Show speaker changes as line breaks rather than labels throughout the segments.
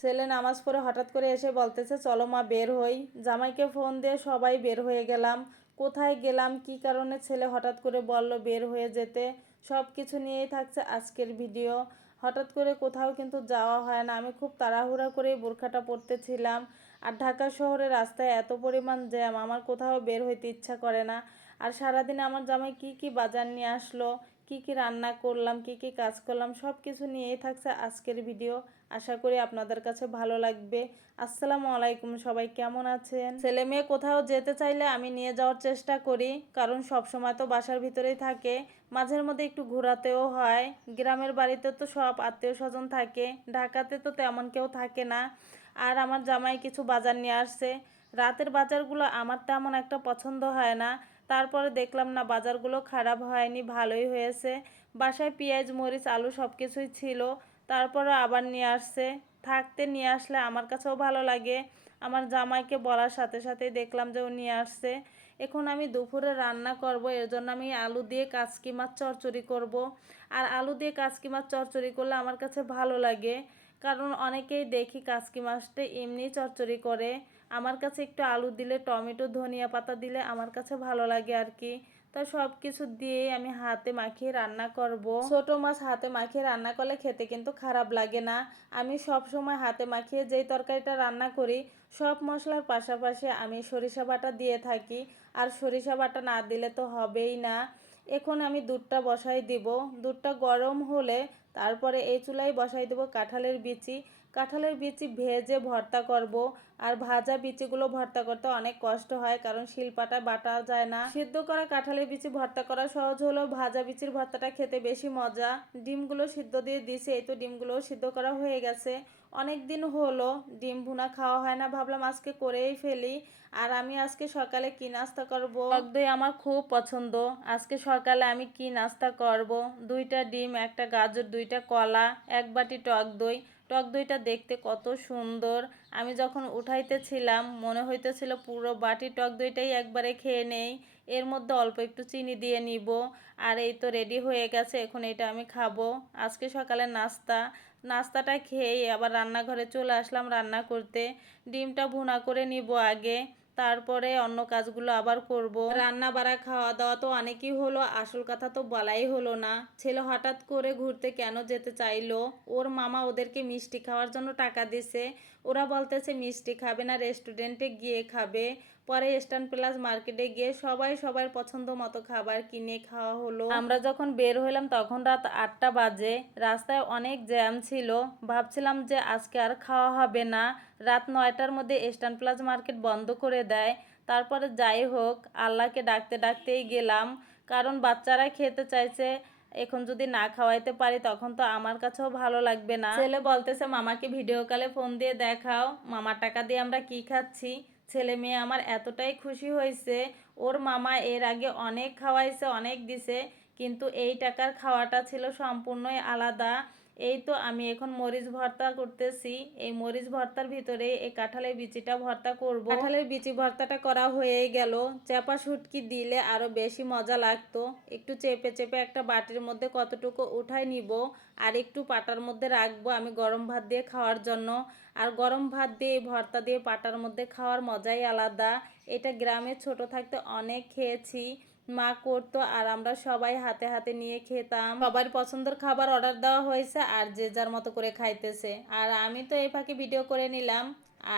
ছেলে নামাজ পড়ে হঠাৎ করে এসে বলতেছে, চলো মা, বের হই। জামাইকে ফোন দিয়ে সবাই বের হয়ে গেলাম। কোথায় গেলাম, কি কারণে ছেলে হঠাৎ করে বলল, বের হয়ে যেতে। সব কিছু নিয়েই থাকছে আজকের ভিডিও। হঠাৎ করে কোথাও কিন্তু যাওয়া হয় না। আমি খুব তাড়াহুড়া করে বোরখাটা পরতেছিলাম। আর ঢাকা শহরে রাস্তায় এত পরিমাণ জ্যাম, আমার কোথাও বের হইতে ইচ্ছা করে না। আর সারাদিনে আমার জামাই কি কি বাজার নিয়ে আসলো কি কি রান্না করলাম, কি কি কাজ করলাম সব কিছু নিয়েই থাকছে আজকের ভিডিও আশা করি আপনাদের কাছে ভালো লাগবে। আসসালামু আলাইকুম, সবাই কেমন আছেন? ছেলে মেয়ে কোথাও যেতে চাইলে আমি নিয়ে যাওয়ার চেষ্টা করি, কারণ সব সময় তো বাসার ভিতরেই থাকে। মাঝের মধ্যে একটু ঘোরাতেও হয়। গ্রামের বাড়িতে তো সব আত্মীয় স্বজন থাকে, ঢাকাতে তো তেমন কেউ থাকে না। আর আমার জামাই কিছু বাজার নিয়ে আসছে। রাতের বাজারগুলো আমার তেমন একটা পছন্দ হয় না। তারপরে দেখলাম না, বাজারগুলো খারাপ হয়নি, ভালোই হয়েছে। বাসায় পেঁয়াজ, মরিচ, আলু সব কিছুই ছিল। তারপরে আবার নিয়ে আসছে। থাকতে নিয়ে আসলে আমার কাছেও ভালো লাগে। আমার জামাইকে বলার সাথে সাথেই দেখলাম যে ও নিয়ে আসছে। এখন আমি দুপুরে রান্না করব, এর জন্য আমি আলু দিয়ে কাচকি মাছ চচ্চড়ি করব। আর আলু দিয়ে কাচকি মাছ চচ্চড়ি করলে আমার কাছে ভালো লাগে। কারণ অনেকেই দেখি কাচকি মাছটা এমনি চচ্চড়ি করে। আমার কাছে একটু আলু দিলে, টমেটো, ধনিয়া পাতা দিলে আমার কাছে ভালো লাগে আর কি। তা সব কিছু দিয়ে আমি হাতে মাখিয়ে রান্না করব। ছোট মাছ হাতে মাখিয়ে রান্না করলে খেতে কিন্তু খারাপ লাগে না। আমি সব সময় হাতে মাখিয়ে যেই তরকারিটা রান্না করি, সব মশলার পাশাপাশি আমি সরিষা বাটা দিয়ে থাকি। আর সরিষা বাটা না দিলে তো হবেই না। এখন আমি দুধটা বসাই দিব। দুধটা গরম হলে তারপরে এই চুলায় বসাই দেবো কাঁঠালের বিচি। কাঁঠালের বিচি ভেজে ভর্তা করব। আর ভাজা বিচিগুলো ভর্তা করতে অনেক কষ্ট হয়, কারণ শিলপাটা বাটা যায় না। সিদ্ধ করা কাঁঠালের বিচি ভর্তা করা সহজ হলো ভাজা বিচির ভর্তাটা খেতে বেশি মজা। ডিমগুলো সিদ্ধ দিয়ে দিছে, এই তো ডিমগুলোও সিদ্ধ করা হয়ে গেছে। অনেক দিন হলো, ডিম ভুনা খাওয়া হয় না, ভাবলাম আজকে করেই ফেলি। আর আমি আজকে সকালে কি নাস্তা করব? দই আমার খুব পছন্দ। আজকে সকালে আমি কি নাস্তা করব? দুইটা ডিম, একটা গাজর দুইটা কলা, এক বাটি টক দই। টক দইটা দেখতে কত সুন্দর। আমি যখন উঠাইতেছিলাম, মনে হইতেছিল পুরো বাটি টক দইটাই একবারে খেয়ে নেই। এর মধ্যে অল্প একটু চিনি দিয়ে নিব। আর এই তো রেডি হয়ে গেছে, এখন এটা আমি খাব। আজকে সকালে নাস্তা। নাস্তাটা খেয়েই আবার রান্নাঘরে চলে আসলাম রান্না করতে। ডিমটা ভুনা করে নিব আগে। তারপরে অন্য কাজগুলো আবার করব। রান্না বাড়া খাওয়া দাওয়া তো অনেকই হলো, আসল কথা তো বলাই হলো না। ছেলে হঠাৎ করে ঘুরতে কেন যেতে চাইলো? ওর মামা ওদেরকে মিষ্টি খাওয়ার জন্য টাকা দিছে। ওরা বলতেছে, মিষ্টি খাবে না রেস্টুরেন্টে গিয়ে খাবে। পরে স্ট্যান্ড প্লাস মার্কেটে গিয়ে সবাই সবার পছন্দ মতো খাবার কিনে খাওয়া হলো। আমরা যখন বের হইলাম তখন রাত আটটা বাজে, রাস্তায় অনেক জ্যাম ছিল। ভাবছিলাম যে আজকে আর খাওয়া হবে না। রাত নয়টার মধ্যে স্ট্যান্ড প্লাস মার্কেট বন্ধ করে দেয়। তারপরে যাই হোক, আল্লাহকে ডাকতে ডাকতেই গেলাম। কারণ বাচ্চারা খেতে চাইছে, এখন যদি না খাওয়াইতে পারি তখন তো আমার কাছেও ভালো লাগবে না। ছেলে বলতেছে, মামাকে ভিডিও কলে ফোন দিয়ে দেখাও। মামার টাকা দিয়ে আমরা কি খাচ্ছি? ছেলে মেয়ে আমার এতটাই খুশি হয়েছে। ওর মামা এর আগে অনেক খাওয়াইছে, অনেক দিছে, কিন্তু এই টাকার খাওয়াটা ছিল সম্পূর্ণই আলাদা। এই তো আমি এখন মরিচ ভর্তা করতেছি। এই মরিচ ভর্তার ভিতরে এই কাঁঠালের বিচিটা ভর্তা করব। কাঁঠালের বিচি ভর্তাটা করা হয়ে গেল। চেপা শুটকি দিলে আরও বেশি মজা লাগতো। একটু চেপে চেপে একটা বাটির মধ্যে কতটুকু উঠাই নিব আর একটু পাটার মধ্যে রাখব আমি গরম ভাত দিয়ে খাওয়ার জন্য। আর গরম ভাত দিয়ে ভর্তা দিয়ে, পাটার মধ্যে খাওয়ার মজাই আলাদা। এটা গ্রামে ছোট থাকতে অনেক খেয়েছি। মা করতো আর আমরা সবাই হাতে হাতে নিয়ে খেতাম। সবার পছন্দের খাবার অর্ডার দেওয়া হয়েছে আর যে যার মতো করে খাইতেছে। আর আমি তো এই ফাঁকে ভিডিও করে নিলাম।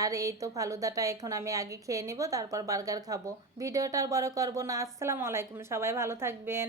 আর এই তো ফালুদাটা এখন আমি আগে খেয়ে নিব, তারপর বার্গার খাব। ভিডিওটা আর বড় করব না। আসসালামু আলাইকুম, সবাই ভালো থাকবেন।